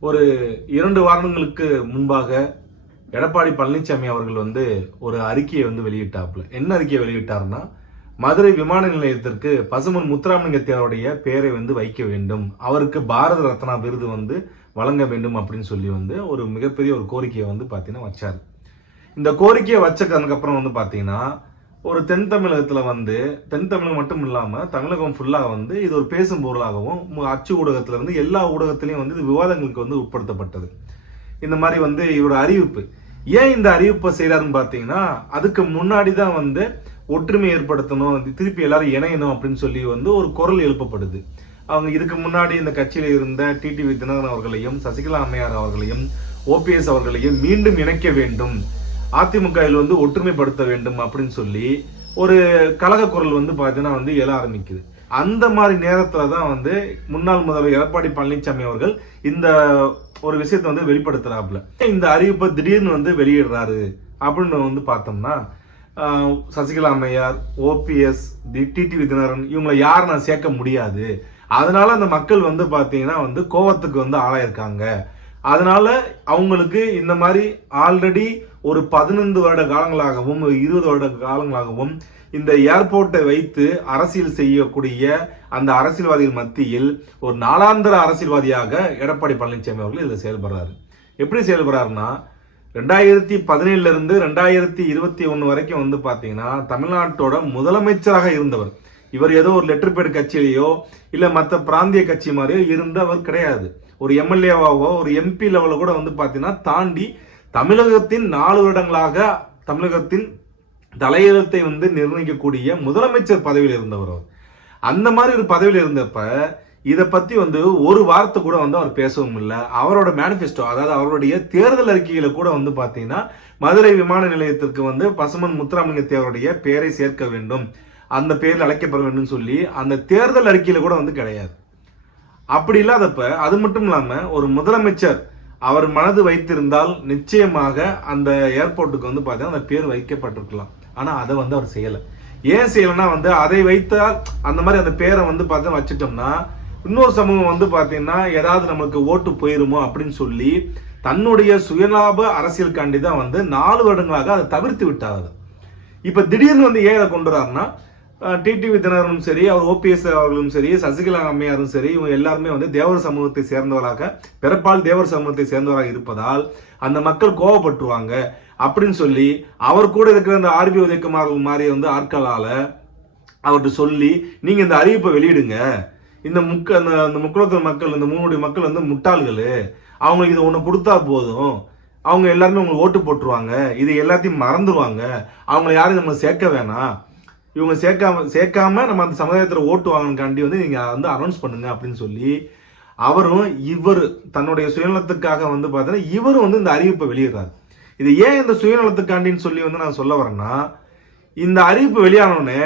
ஒரு இரண்டு வாரங்களுக்கு முன்பாக எடப்பாடி பழனிசாமி அவர்கள் வந்து ஒரு அறிக்கையை வந்து வெளியிட்டாப்புல. என்ன அறிக்கையை வெளியிட்டார்னா மதுரை விமான நிலையத்திற்கு பசுமன் முத்துராமலிங்கத்தேவருடைய பெயரை வந்து வைக்க வேண்டும். அவருக்கு பாரத ரத்னா விருது வந்து வழங்க வேண்டும் அப்படின்னு சொல்லி வந்து ஒரு மிகப்பெரிய ஒரு கோரிக்கையை வந்து பார்த்தீங்கன்னா வச்சார். இந்த கோரிக்கையை வச்சதுக்கு அதுக்கப்புறம் வந்து பார்த்தீங்கன்னா ஒரு தென் தமிழகத்தில் வந்து தென் தமிழகம் மட்டும் இல்லாமல் தமிழகம் ஃபுல்லாக வந்து இது ஒரு பேசும் பொருளாகவும் அச்சு ஊடகத்திலிருந்து எல்லா ஊடகத்திலையும் வந்து இது விவாதங்களுக்கு வந்து உட்படுத்தப்பட்டது. இந்த மாதிரி வந்து இவரோட அறிவிப்பு. ஏன் இந்த அறிவிப்பை செய்கிறாருன்னு பார்த்தீங்கன்னா அதுக்கு முன்னாடி தான் வந்து ஒற்றுமை ஏற்படுத்தணும் திருப்பி எல்லாரும் இணையணும் அப்படின்னு சொல்லி வந்து ஒரு குரல் எழுப்பப்படுது. அவங்க இதுக்கு முன்னாடி இந்த கட்சியில் இருந்த டிடிவி தினகரன் அவர்களையும் சசிகலா அம்மையார் அவர்களையும் ஓபிஎஸ் அவர்களையும் மீண்டும் இணைக்க வேண்டும். அதிமுகவில் வந்து ஒற்றுமைப்படுத்த வேண்டும் அப்படின்னு சொல்லி ஒரு கழக குரல் வந்து பார்த்தீங்கன்னா வந்து எழ ஆரம்பிக்குது. அந்த மாதிரி நேரத்தில் தான் வந்து முன்னாள் முதல்வர் எடப்பாடி பழனிசாமி அவர்கள் இந்த ஒரு விஷயத்தை வந்து வெளிப்படுத்துறாப்புல. இந்த அறிவிப்பை திடீர்னு வந்து வெளியிடுறாரு அப்படின்னு வந்து பார்த்தோம்னா சசிகலா அம்மையார் ஓபிஎஸ் டிடிவி தினகரன் இவங்களை யாரும் நான் சேர்க்க முடியாது. அதனால அந்த மக்கள் வந்து பார்த்தீங்கன்னா வந்து கோவத்துக்கு வந்து ஆளாயிருக்காங்க. அதனால அவங்களுக்கு இந்த மாதிரி ஆல்ரெடி ஒரு பதினைந்து வருட காலங்களாகவும் இருபது வருட காலங்களாகவும் இந்த ஏர்போர்ட்டை வைத்து அரசியல் செய்யக்கூடிய அந்த அரசியல்வாதிகள் மத்தியில் ஒரு நாளாந்திர அரசியல்வாதியாக எடப்பாடி பழனிசாமி அவர்கள் இதில் செயல்படுறாரு. எப்படி செயல்படுறாருன்னா ரெண்டாயிரத்தி பதினேழுல இருந்து ரெண்டாயிரத்தி இருபத்தி ஒன்று வரைக்கும் வந்து பார்த்தீங்கன்னா தமிழ்நாட்டோட முதலமைச்சராக இருந்தவர். இவர் ஏதோ ஒரு லெட்டர் பேட் கட்சியிலேயோ இல்லை மற்ற பிராந்திய கட்சி மாதிரியோ இருந்தவர் கிடையாது. ஒரு எம்எல்ஏவாவோ ஒரு எம்பி லெவலில் கூட வந்து பார்த்தீங்கன்னா தாண்டி தமிழகத்தின் நாலு வருடங்களாக தமிழகத்தின் தலையெழுத்தை வந்து நிர்ணயிக்கக்கூடிய முதலமைச்சர் பதவியில் இருந்தவர் அந்த மாதிரி ஒரு பதவியில் இருந்தப்ப இதை பத்தி வந்து ஒரு வார்த்தை கூட வந்து அவர் பேசவும் இல்லை. அவரோட மேனிஃபெஸ்டோ அதாவது அவருடைய தேர்தல் அறிக்கையில கூட வந்து பாத்தீங்கன்னா மதுரை விமான நிலையத்திற்கு வந்து பசுமன் முத்துராமலிங்க தேவருடைய பெயரை சேர்க்க வேண்டும். அந்த பெயரில் அழைக்கப்பட வேண்டும் சொல்லி அந்த தேர்தல் அறிக்கையில கூட வந்து கிடையாது. அப்படி இல்லாதப்ப அது மட்டும் இல்லாம ஒரு முதலமைச்சர் அவர் மனது வைத்திருந்தால் நிச்சயமாக அந்த ஏர்போர்ட்டுக்கு வந்து பார்த்தீங்கன்னா அந்த பேர் வைக்கப்பட்டிருக்கலாம். ஆனால் அதை வந்து அவர் செய்யலை. ஏன் செய்யலைன்னா வந்து அதை வைத்தால் அந்த மாதிரி அந்த பேரை வந்து பார்த்தீங்கன்னா வச்சுட்டோம்னா இன்னொரு சமூகம் வந்து பார்த்தீங்கன்னா ஏதாவது நம்மளுக்கு ஓட்டு போயிருமோ அப்படின்னு சொல்லி தன்னுடைய சுயலாப அரசியலுக்காண்டி தான் வந்து நாலு வருடங்களாக அதை தவிர்த்து விட்டார் இப்போ திடீர்னு வந்து ஏன் அதை கொண்டு வராருன்னா டிடிவி தினகரனும் சரி அவர் ஓபிஎஸ் அவர்களும் சரி சசிகலா அம்மையாரும் சரி இவங்க எல்லாருமே வந்து தேவர் சமூகத்தை சேர்ந்தவராக பிறப்பால் தேவர் சமூகத்தை சேர்ந்தவராக இருப்பதால் அந்த மக்கள் கோவப்பட்டுருவாங்க. அப்படின்னு சொல்லி அவர் கூட இருக்கிற அந்த ஆர்பி உதயகுமார் மாதிரி வந்து ஆட்களால் அவர்கிட்ட சொல்லி நீங்கள் இந்த அறிவிப்பை வெளியிடுங்க. இந்த முக்க அந்த அந்த முக்குளத்தூர் மக்கள் இந்த மூணுடைய மக்கள் வந்து முட்டாள்கள். அவங்களுக்கு இதை ஒன்று கொடுத்தா போதும். அவங்க எல்லாருமே உங்களுக்கு ஓட்டு போட்டுருவாங்க. இது எல்லாத்தையும் மறந்துடுவாங்க அவங்கள யாரும் நம்ம சேர்க்க வேணாம். இவங்க சேர்க்காம சேர்க்காம நம்ம அந்த சமுதாயத்தில் ஓட்டு வாங்கணுக்காண்டி வந்து நீங்கள் வந்து அனௌன்ஸ் பண்ணுங்க அப்படின்னு சொல்லி அவரும் இவர் தன்னுடைய சுயநலத்துக்காக வந்து பார்த்தீங்கன்னா இவரும் வந்து இந்த அறிவிப்பை வெளியிடுறாரு. இது ஏன் இந்த சுயநலத்துக்காண்டின்னு சொல்லி வந்து நான் சொல்ல வரேன்னா இந்த அறிவிப்பு வெளியானோடனே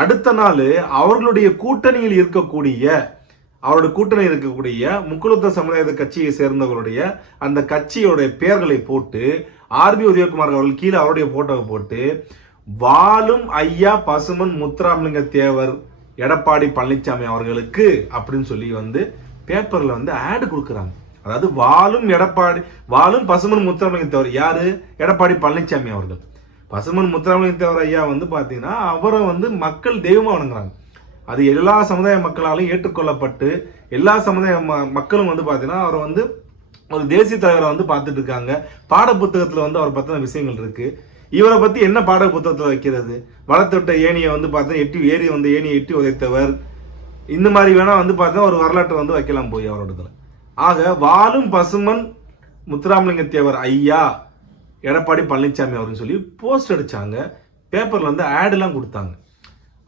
அடுத்த நாள் அவர்களுடைய கூட்டணியில் இருக்கக்கூடிய அவருடைய கூட்டணியில் இருக்கக்கூடிய முக்குளத்த சமுதாயத்தை கட்சியை சேர்ந்தவர்களுடைய அந்த கட்சியோடைய பெயர்களை போட்டு ஆர்பி உதயகுமார் அவர்கள் கீழே அவருடைய போட்டோவை போட்டு வாழும் ஐயா பசுமன் முத்துராமலிங்க தேவர் எடப்பாடி பழனிசாமி அவர்களுக்கு அப்படின்னு சொல்லி வந்து பேப்பரில் வந்து ஆடு கொடுக்குறாங்க. அதாவது வாழும் எடப்பாடி வாழும் பசுமன் முத்துராமலிங்க தேவர் யாரு? எடப்பாடி பழனிசாமி அவர்கள். பசுமன் முத்துராமலிங்க தேவர் ஐயா வந்து பார்த்தீங்கன்னா அவரை வந்து மக்கள் தெய்வமாக வணங்குறாங்க. அது எல்லா சமுதாய மக்களாலும் ஏற்றுக்கொள்ளப்பட்டு எல்லா சமுதாய மக்களும் வந்து பார்த்தீங்கன்னா அவரை வந்து ஒரு தேசிய தலைவரை வந்து பார்த்துட்டு இருக்காங்க. பாட வந்து அவர் பற்றின விஷயங்கள் இருக்குது இவரை பற்றி என்ன பாட புத்தகத்தில் வைக்கிறது? வளர்த்துவிட்ட ஏணியை வந்து பார்த்தா எட்டி ஏறி வந்து ஏணியை எட்டி உதைத்தவர். இந்த மாதிரி வேணால் வந்து பார்த்தா ஒரு வரலாற்றை வந்து வைக்கலாம் போய் அவரோடதுல ஆக வாழும் பசுமன் முத்துராமலிங்க தேவர் ஐயா எடப்பாடி பழனிசாமி அவர்னு சொல்லி போஸ்ட் அடித்தாங்க பேப்பரில் வந்து ஆடெலாம் கொடுத்தாங்க.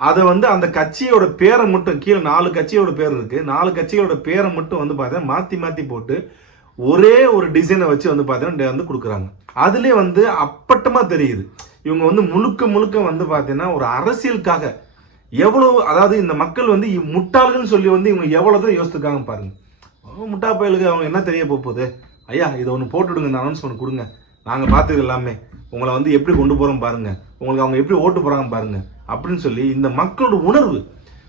அதை வந்து அந்த கட்சியோட பேரை மட்டும் கீழே நாலு கட்சியோட பேர் இருக்குது நாலு கட்சியோட பேரை மட்டும் வந்து பார்த்தா மாற்றி மாற்றி போட்டு ஒரே ஒரு டிசைனை வச்சு வந்து பார்த்தீங்கன்னா வந்து கொடுக்குறாங்க. அதுலேயே வந்து அப்பட்டமாக தெரியுது. இவங்க வந்து முழுக்க முழுக்க வந்து பார்த்தீங்கன்னா ஒரு அரசியலுக்காக எவ்வளோ அதாவது இந்த மக்கள் வந்து முட்டாள்கள்னு சொல்லி வந்து இவங்க எவ்வளோ தான் யோசித்துக்காங்க பாருங்க. முட்டா பயலுக்கு அவங்க என்ன தெரிய போகுது? ஐயா இதை ஒன்று போட்டு விடுங்க இந்த அனௌன்ஸ்மெண்ட் கொடுங்க. நாங்கள் பார்த்தது எல்லாமே. உங்களை வந்து எப்படி கொண்டு போகிறோம் பாருங்கள் உங்களுக்கு அவங்க எப்படி ஓட்டு போகிறாங்க பாருங்கள் அப்படின்னு சொல்லி இந்த மக்களோட உணர்வு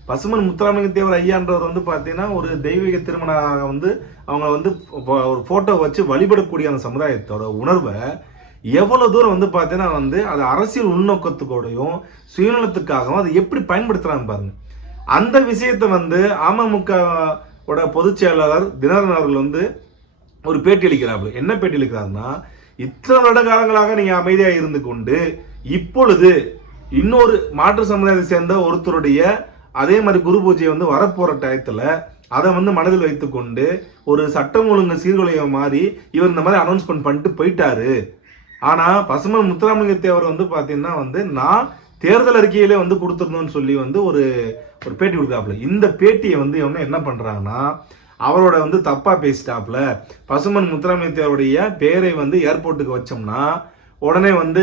பசுமன் முத்துராமலிங்க தேவர் ஐயான்றவர் வந்து பார்த்தீங்கன்னா ஒரு தெய்வீக திருமணமாக வந்து அவங்க வந்து ஒரு ஃபோட்டோ வச்சு வழிபடக்கூடிய அந்த சமுதாயத்தோட உணர்வை எவ்வளவு தூரம் வந்து பார்த்தீங்கன்னா வந்து அது அரசியல் உள்நோக்கத்துக்கூடையும் சுயநலத்துக்காகவும் அதை எப்படி பயன்படுத்துகிறாங்க பாருங்க. அந்த விஷயத்தை வந்து அமமுக ஓட பொதுச் செயலாளர் தினகரன் அவர்கள் வந்து ஒரு பேட்டி அளிக்கிறாரு என்ன பேட்டி அளிக்கிறாருன்னா இத்தனை வருட காலங்களாக நீங்க அமைதியாக இருந்து கொண்டு இப்பொழுது இன்னொரு மாற்று சமுதாயத்தை சேர்ந்த ஒருத்தருடைய அதே மாதிரி குரு பூஜை வந்து வரப்போகிற டயத்தில் அதை வந்து மனதில் வைத்துக்கொண்டு ஒரு சட்டம் ஒழுங்கு சீர்குலைய மாதிரி இவர் இந்த மாதிரி அனௌன்ஸ்மெண்ட் பண்ணிட்டு போயிட்டாரு. ஆனால் பசுமன் முத்துராமலிங்க தேவர் வந்து பார்த்தீங்கன்னா வந்து நான் தேர்தல் அறிக்கையிலே வந்து கொடுத்துருந்தோம்னு சொல்லி வந்து ஒரு ஒரு பேட்டி கொடுக்காப்புல. இந்த பேட்டியை வந்து இவங்க என்ன பண்ணுறாங்கன்னா அவரோட வந்து தப்பாக பேசிட்டாப்புல. பசுமன் முத்துராமலிங்க தேவருடைய பேரை வந்து ஏர்போர்ட்டுக்கு வச்சோம்னா உடனே வந்து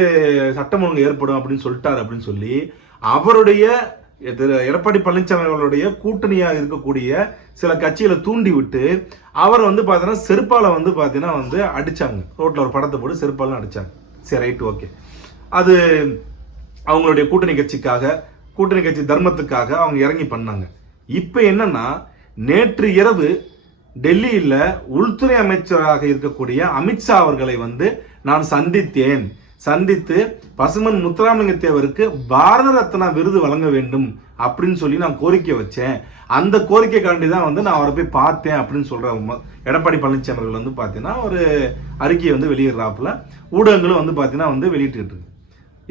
சட்டம் ஒழுங்கு ஏற்படும் அப்படின்னு சொல்லிட்டாரு அப்படின்னு சொல்லி அவருடைய திரு எடப்பாடி பழனிசாமி அவர்களுடைய கூட்டணியாக இருக்கக்கூடிய சில கட்சிகளை தூண்டி விட்டு அவர் வந்து பார்த்தீங்கன்னா செருப்பால வந்து பார்த்தீங்கன்னா வந்து அடிச்சாங்க. ரோட்டில் ஒரு படத்தை போட்டு செருப்பால அடிச்சாங்க. சரி ரைட் ஓகே. அது அவங்களுடைய கூட்டணி கட்சிக்காக கூட்டணி கட்சி தர்மத்துக்காக அவங்க இறங்கி பண்ணாங்க. இப்போ என்னன்னா நேற்று இரவு டெல்லியில் உள்துறை அமைச்சராக இருக்கக்கூடிய அமித்ஷா அவர்களை வந்து நான் சந்தித்தேன். சந்தித்து பசுமன் முத்துராமலிங்க தேவருக்கு பாரத ரத்னா விருது வழங்க வேண்டும் அப்படின்னு சொல்லி நான் கோரிக்கை வச்சேன். அந்த கோரிக்கைக்காண்டி தான் வந்து நான் அவரை போய் பார்த்தேன் அப்படின்னு சொல்கிற எடப்பாடி பழனிசாமி அவர்கள் வந்து பார்த்தீங்கன்னா ஒரு அறிக்கையை வந்து வெளியிடுறாப்புல. ஊடகங்களும் வந்து பார்த்தீங்கன்னா வந்து வெளியிட்டு இருக்கு.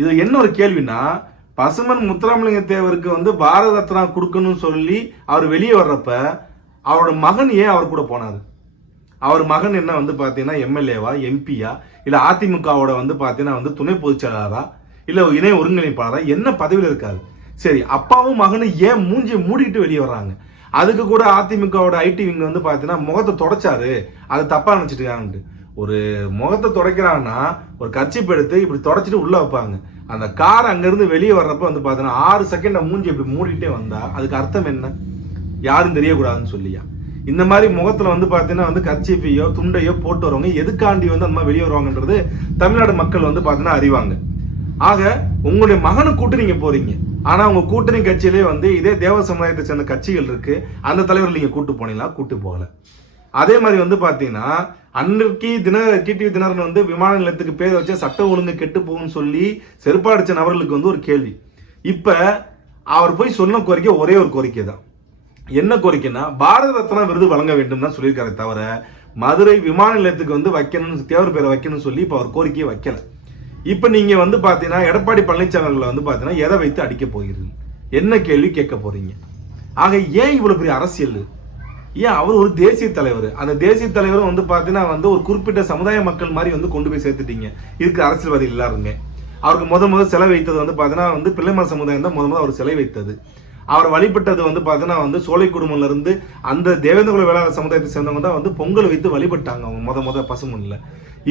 இது என்ன ஒரு கேள்வினா பசுமன் முத்துராமலிங்க தேவருக்கு வந்து பாரத ரத்னா கொடுக்கணும்னு சொல்லி அவர் வெளியே வர்றப்ப அவரோட மகன் ஏன் அவர் கூட போனார்? அவர் மகன் என்ன வந்து பார்த்தீங்கன்னா எம்எல்ஏவா எம்பியா இல்லை அதிமுகவோட வந்து பார்த்தீங்கன்னா வந்து துணை பொதுச்செயலாளரா இல்லை இணை ஒருங்கிணைப்பாளரா? என்ன பதவியில் இருக்காரு? சரி அப்பாவும் மகனும் ஏன் மூஞ்சி மூடிட்டு வெளியே வர்றாங்க? அதுக்கு கூட அதிமுகவோட ஐடி விங் வந்து பார்த்தீங்கன்னா முகத்தை தொடச்சாரு. அதை தப்பா நினச்சிட்டு ஒரு முகத்தை துடைக்கிறாங்கன்னா ஒரு கர்ச்சிப் எடுத்து இப்படி தொடச்சிட்டு உள்ள வைப்பாங்க. அந்த கார் அங்கிருந்து வெளியே வர்றப்ப வந்து பார்த்தீங்கன்னா ஆறு செகண்ட் மூஞ்சி இப்படி மூடிட்டே வந்தா அதுக்கு அர்த்தம் என்ன? யாரும் தெரியக்கூடாதுன்னு சொல்லியா? இந்த மாதிரி முகத்துல வந்து பாத்தீங்கன்னா வந்து கர்ச்சீஃபையோ துண்டையோ போட்டு வரவங்க எதுக்காண்டி வந்து அந்த மாதிரி வெளியே வருவாங்கன்றது தமிழ்நாடு மக்கள் வந்து பாத்தீங்கன்னா அறிவாங்க. ஆக உங்களுடைய மகனை கூட்டு நீங்க போறீங்க. ஆனா உங்க கூட்டணி கட்சியிலே வந்து இதே தேவ சமுதாயத்தை சேர்ந்த கட்சிகள் இருக்கு. அந்த தலைவர் நீங்க கூட்டு போனீங்களா? கூட்டு போகல. அதே மாதிரி வந்து பாத்தீங்கன்னா அன்றைக்கு தின டிடிவி தினகரன் வந்து விமான நிலையத்துக்கு பேர் வச்ச சட்ட ஒழுங்கு கெட்டு போகும்னு சொல்லி செருப்பாடிச்ச நபர்களுக்கு வந்து ஒரு கேள்வி. இப்ப அவர் போய் சொன்ன கோரிக்கை ஒரே ஒரு கோரிக்கை தான் என்ன கோரிக்கைன்னா பாரத ரத்னா விருது வழங்க வேண்டும் தான் சொல்லியிருக்காரு தவிர மதுரை விமான நிலையத்துக்கு வந்து வைக்கணும்னு தேவர் பேரை வைக்கணும்னு சொல்லி இப்போ அவர் கோரிக்கையை வைக்கல. இப்போ நீங்க வந்து பாத்தீங்கன்னா எடப்பாடி பழனிசாமி அவர்களை வந்து பாத்தீங்கன்னா எதை வைத்து அடிக்க போகிறீர்கள்? என்ன கேள்வி கேட்க போறீங்க? ஆக ஏன் இவ்வளவு பெரிய அரசியல்? ஏன் அவர் ஒரு தேசிய தலைவர்? அந்த தேசிய தலைவரும் வந்து பாத்தீங்கன்னா வந்து ஒரு குறிப்பிட்ட சமுதாய மக்கள் மாதிரி வந்து கொண்டு போய் சேர்த்துட்டீங்க. இதுக்கு அரசியல்வாதி எல்லாருமே. அவருக்கு முத முதல் சிலை வைத்தது வந்து பாத்தீங்கன்னா வந்து பிள்ளைமார் சமுதாயம் தான் முத முதல் அவர் சிலை வைத்தது. அவர் வழிபட்டது வந்து பார்த்தீங்கன்னா வந்து சோலை குடும்பம்லேருந்து அந்த தேவேந்திரகுல வேளாண் சமுதாயத்தை சேர்ந்தவங்க தான் வந்து பொங்கல் வைத்து வழிபட்டாங்க அவங்க முத முத பசுமண்ல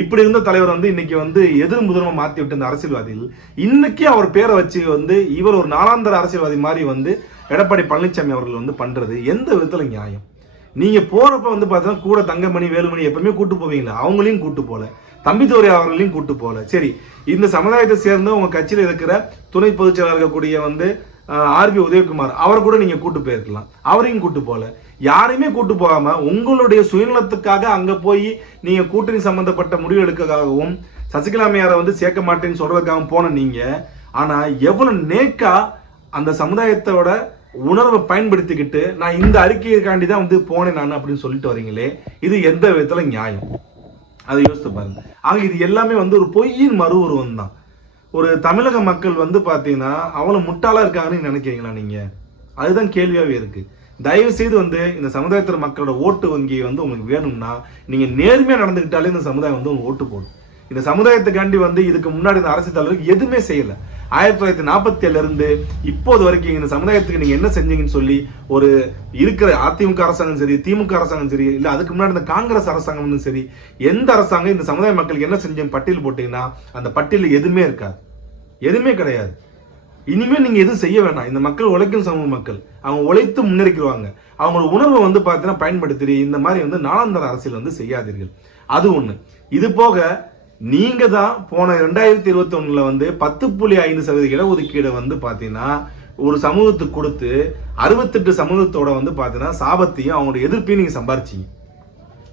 இப்படி இருந்த தலைவர் வந்து இன்னைக்கு வந்து எதிர் முதன்மை மாற்றி விட்ட இந்த அரசியல்வாதிகள். இன்னைக்கு அவர் பேரை வச்சு வந்து இவர் ஒரு நாலாந்தர அரசியல்வாதி மாதிரி வந்து எடப்பாடி பழனிசாமி அவர்கள் வந்து பண்ணுறது எந்த விதத்தில் நியாயம்? நீங்கள் போகிறப்ப வந்து பார்த்தீங்கன்னா கூட தங்கமணி வேலுமணி எப்பவுமே கூட்டு போவீங்களா? அவங்களையும் கூட்டு போகல தம்பித்துறை அவர்களையும் கூட்டு போகல சரி இந்த சமுதாயத்தை சேர்ந்த உங்கள் கட்சியில் இருக்கிற துணை பொதுச் இருக்கக்கூடிய வந்து ஆர்பி உதயகுமார் அவரை கூட நீங்கள் கூட்டு போயிருக்கலாம். அவரையும் கூட்டு போகல யாரையுமே கூட்டு போகாமல் உங்களுடைய சுயநலத்துக்காக அங்கே போய் நீங்கள் கூட்டணி சம்மந்தப்பட்ட முடிவு எடுக்கிறதுக்காகவும் சசிகலா அம்மையாரை வந்து சேர்க்க மாட்டேன்னு சொல்கிறதுக்காகவும் போன நீங்கள் ஆனால் எவ்வளோ நேக்காக அந்த சமுதாயத்தோட உணர்வை பயன்படுத்திக்கிட்டு நான் இந்த அறிக்கைக்காண்டி தான் வந்து போனேன் நான் அப்படின்னு சொல்லிட்டு வரீங்களே இது எந்த விதத்தில் நியாயம்? அதை யோசித்து பாருங்க. ஆக இது எல்லாமே வந்து ஒரு பொய்யின் மறு உருவம் தான் ஒரு தமிழக மக்கள் வந்து பார்த்தீங்கன்னா அவ்வளோ முட்டாளாக இருக்காங்கன்னு நினைக்கிறீங்களா நீங்கள் அதுதான் கேள்வியாகவே இருக்கு. தயவு செய்து வந்து இந்த சமுதாயத்தில் மக்களோட ஓட்டு வங்கி வந்து உங்களுக்கு வேணும்னா நீங்கள் நேர்மையாக நடந்துக்கிட்டாலே இந்த சமுதாயம் வந்து உங்களுக்கு ஓட்டு போடும். இந்த சமுதாயத்துக்காண்டி வந்து இதுக்கு முன்னாடி இந்த அரசு தலைவருக்கு எதுவுமே செய்யலை. ஆயிரத்தி தொள்ளாயிரத்தி நாற்பத்தி ஏழுலேருந்து இப்போது வரைக்கும் இந்த சமுதாயத்துக்கு நீங்கள் என்ன செஞ்சீங்கன்னு சொல்லி ஒரு இருக்கிற அதிமுக அரசாங்கம் சரி திமுக அரசாங்கம் சரி இல்லை அதுக்கு முன்னாடி இந்த காங்கிரஸ் அரசாங்கம்னு சரி எந்த அரசாங்கம் இந்த சமுதாய மக்களுக்கு என்ன செஞ்சீங்க பட்டியல் போட்டிங்கன்னா அந்த பட்டியலில் எதுவுமே இருக்காது. எதுவுமே கிடையாது. இனிமேல் நீங்கள் எதுவும் செய்ய வேணாம். இந்த மக்கள் உழைக்கும் சமூக மக்கள். அவங்க உழைத்து முன்னேறிக்குவாங்க. அவங்களோட உணர்வை வந்து பார்த்தீங்கன்னா பயன்படுத்தி இந்த மாதிரி வந்து நாளாந்தர அரசியல் வந்து செய்யாதீர்கள். அது ஒன்று இது போக நீங்க தான் போன ரெண்டாயிரத்தி இருபத்தி ஒண்ணுல வந்து பத்து புள்ளி ஐந்து சதவீத இடஒதுக்கீடை வந்து பாத்தீங்கன்னா ஒரு சமூகத்துக்கு கொடுத்து அறுபத்தெட்டு சமூகத்தோட வந்து பார்த்தீங்கன்னா சாபத்தையும் அவங்களோட எதிர்ப்பையும் நீங்க சம்பாரிச்சீங்க.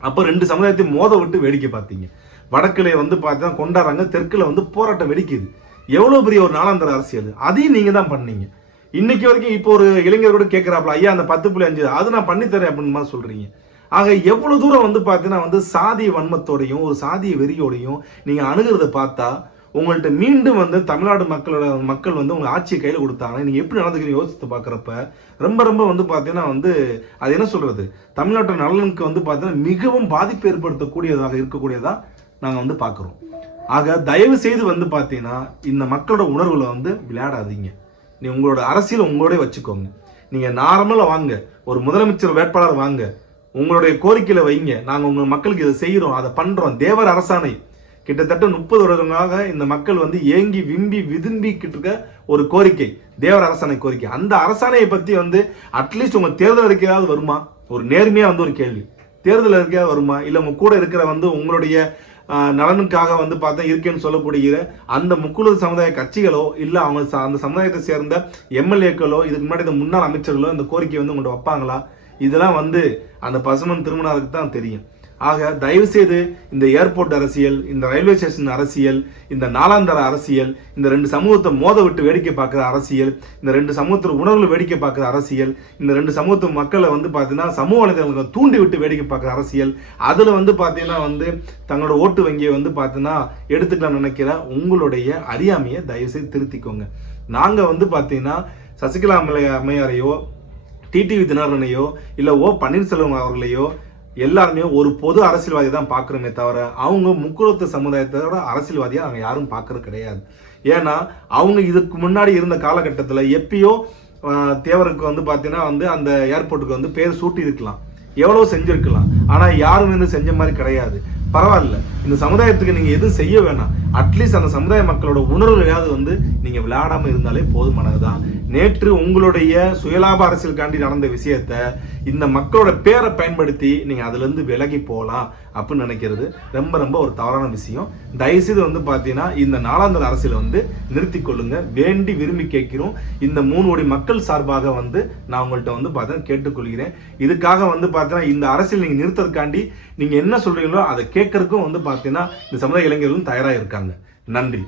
அப்போ ரெண்டு சமுதாயத்தையும் மோத விட்டு வேடிக்கை பார்த்தீங்க வடக்குல வந்து பார்த்தீங்கன்னா கொண்டாடுறாங்க. தெற்குல வந்து போராட்டம் வெடிக்குது. எவ்வளோ பெரிய ஒரு நாளாந்தர அரசியல்? அதையும் நீங்கள் தான் பண்ணீங்க. இன்னைக்கு வரைக்கும் இப்போ ஒரு இளைஞர் கூட கேட்குறாப்புல ஐயா அந்த பத்து புள்ளி அஞ்சு அது நான் பண்ணித்தரேன் அப்படின்னு மாதிரி சொல்கிறீங்க ஆக எவ்வளோ தூரம் வந்து பார்த்தீங்கன்னா வந்து சாதிய வன்மத்தோடையும் ஒரு சாதிய வெறியோடையும் நீங்கள் அணுகிறத பார்த்தா உங்கள்கிட்ட மீண்டும் வந்து தமிழ்நாடு மக்களோட மக்கள் வந்து உங்கள் ஆட்சியை கையில் கொடுத்தாங்க நீங்கள் எப்படி நடந்துக்கிறீங்க யோசித்து பார்க்குறப்ப ரொம்ப ரொம்ப வந்து பார்த்தீங்கன்னா வந்து அது என்ன சொல்கிறது தமிழ்நாட்டு நலனுக்கு வந்து பார்த்தீங்கன்னா மிகவும் பாதிப்பு ஏற்படுத்தக்கூடியதாக இருக்கக்கூடியதாக நாங்கள் வந்து பார்க்குறோம் ஆக தயவு செய்து வந்து பார்த்தீங்கன்னா இந்த மக்களோட உணர்வுகளை வந்து விளையாடாதீங்க. நீ உங்களோட அரசியல் உங்களோட வச்சுக்கோங்க. நீங்கள் நார்மலாக வாங்க. ஒரு முதலமைச்சர் வேட்பாளர் வாங்க. உங்களுடைய கோரிக்கையில் வைங்க. நாங்கள் உங்கள் மக்களுக்கு இதை செய்கிறோம் அதை பண்ணுறோம் தேவர் அரசாணை. கிட்டத்தட்ட முப்பது வருடங்களாக இந்த மக்கள் வந்து ஏங்கி விம்பி விதும்பிக்கிட்டு இருக்க ஒரு கோரிக்கை. தேவர் அரசாணை கோரிக்கை. அந்த அரசாணையை பற்றி வந்து அட்லீஸ்ட் உங்கள் தேர்தல் அறிக்கையாவது வருமா? ஒரு நேர்மையாக வந்து ஒரு கேள்வி. தேர்தல் இருக்கையாவது வருமா? இல்லை உங்கள் கூட இருக்கிற வந்து உங்களுடைய நலனுக்காக வந்து பார்த்தா இருக்கேன்னு சொல்லக்கூடிய அந்த முக்குழு சமுதாய கட்சிகளோ இல்லை அவங்க ச- அந்த சமுதாயத்தை சேர்ந்த எம்எல்ஏக்களோ இதுக்கு முன்னாடி இந்த முன்னாள் அமைச்சர்களோ இந்த கோரிக்கையை வந்து உங்கள்கிட்ட வைப்பாங்களா? இதெல்லாம் வந்து அந்த பசுமன் திருமணத்துக்கு தான் தெரியும். ஆக தயவு செய்து இந்த ஏர்போர்ட் அரசியல் இந்த ரயில்வே ஸ்டேஷன் அரசியல் இந்த நாளாந்தர அரசியல் இந்த ரெண்டு சமூகத்தை மோத விட்டு வேடிக்கை பார்க்குற அரசியல் இந்த ரெண்டு சமூகத்தில் உணர்வுல வேடிக்கை பார்க்குற அரசியல் இந்த ரெண்டு சமூகத்து மக்களை வந்து பார்த்தீங்கன்னா சமூக வலைதளங்களை தூண்டி விட்டு வேடிக்கை பார்க்குற அரசியல் அதில் வந்து பார்த்தீங்கன்னா வந்து தங்களோட ஓட்டு வங்கியை வந்து பார்த்தீங்கன்னா எடுத்துக்கலாம் நினைக்கிற உங்களுடைய அறியாமையை தயவு செய்து திருத்திக்கோங்க. நாங்கள் வந்து பார்த்தீங்கன்னா சசிகலா அம்மையாரையோ டிடிவி தினகரனையோ இல்லை ஓ பன்னீர்செல்வம் அவர்களையோ எல்லாருமே ஒரு பொது அரசியல்வாதி தான் பார்க்குறோமே தவிர அவங்க முக்குளத்து சமுதாயத்தோட அரசியல்வாதியாக நாங்கள் யாரும் பார்க்கறது கிடையாது. ஏன்னா அவங்க இதுக்கு முன்னாடி இருந்த காலகட்டத்தில் எப்பயோ தேவருக்கு வந்து பார்த்தீங்கன்னா வந்து அந்த ஏர்போர்ட்டுக்கு வந்து பேர் சூட்டி இருக்கலாம் எவ்வளோ செஞ்சுருக்கலாம். ஆனால் யாரும் வந்து செஞ்ச மாதிரி கிடையாது. பரவாயில்ல. இந்த சமுதாயத்துக்கு நீங்கள் எதுவும் செய்ய வேணாம். அட்லீஸ்ட் அந்த சமுதாய மக்களோட உணர்வுகளையாவது வந்து நீங்கள் விளையாடாமல் இருந்தாலே போதுமானது தான் நேற்று உங்களுடைய சுயலாப அரசியலுக்காண்டி நடந்த விஷயத்த இந்த மக்களோட பேரை பயன்படுத்தி நீங்கள் அதுலேருந்து விலகி போகலாம் அப்படின்னு நினைக்கிறது ரொம்ப ரொம்ப ஒரு தவறான விஷயம். தயவுசெய்து வந்து பார்த்தீங்கன்னா இந்த நாளாந்தர அரசியலை வந்து நிறுத்தி கொள்ளுங்க. வேண்டி விரும்பி கேட்கிறோம். இந்த மூணு கோடி மக்கள் சார்பாக வந்து நான் உங்கள்கிட்ட வந்து பார்த்தீங்கன்னா கேட்டுக்கொள்கிறேன். இதுக்காக வந்து பார்த்தீங்கன்னா இந்த அரசியல் நீங்கள் நிறுத்தறதுக்காண்டி நீங்கள் என்ன சொல்கிறீங்களோ அதை கேட்கறதுக்கும் வந்து பார்த்தீங்கன்னா இந்த சமுதாய இளைஞர்களும் தயாராக இருக்காங்க. நன்றி.